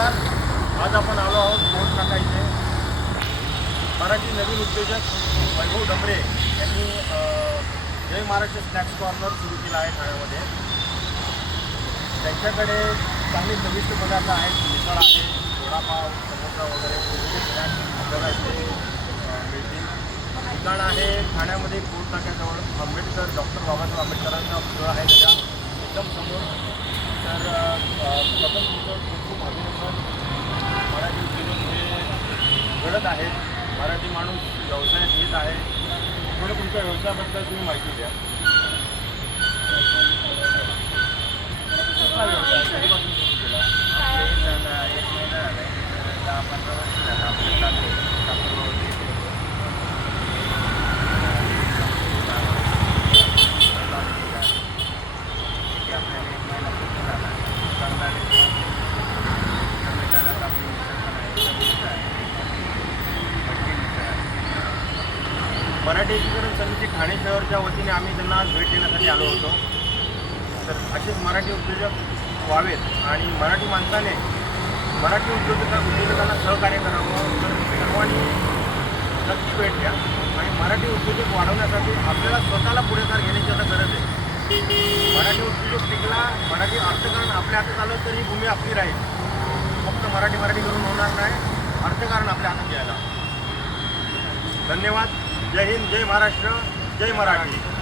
नमस्कार. आज आपण आलो आहोत बोट नाका इथे. मराठी नवीन उद्योजक वैभव डबरे यांनी जय महाराष्ट्र स्नॅक्स कॉर्नर सुरू केला आहे ठाण्यामध्ये. त्यांच्याकडे चांगले चविष्ट पदार्थ आहेत. मिसळ आहे वडापाव समोसा वगैरे स्नॅक्स आपल्याला इथे मिळतील. ठिकाण आहे ठाण्यामध्ये बोट नाक्याजवळ. आंबेडकर डॉक्टर बाबासाहेब आंबेडकरांचा पुतळा आहे त्याच्या एकदम समोर. तर प्रथम तुमचं खूप खूप अभिनंदन मराठी उद्योजक हे घडत आहेत मराठी माणूस व्यवसायात येत आहे. थोडं तुमच्या व्यवसायाबद्दल तुम्ही माहिती द्या. मराठी एकीकरण समिती ठाणे शहरच्या वतीने आम्ही त्यांना आज भेट देण्यासाठी आलो होतो. तर असेच मराठी उद्योजक व्हावेत आणि मराठी माणसाने मराठी उद्योजका उद्योजकांना सहकार्य करावं तर सर्वांनी नक्की भेट द्या. आणि मराठी उद्योजक वाढवण्यासाठी आपल्याला स्वतःला पुढेकार घेण्याची आता गरज आहे. मराठी उद्योजक टिकला मराठी अर्थकारण आपल्या हातात आलं तर ही भूमी आपली राहील. फक्त मराठी मराठी करून होणार नाही अर्थकारण आपल्या हातात घ्यायला धन्यवाद. जय हिंद जय महाराष्ट्र जय मराठी.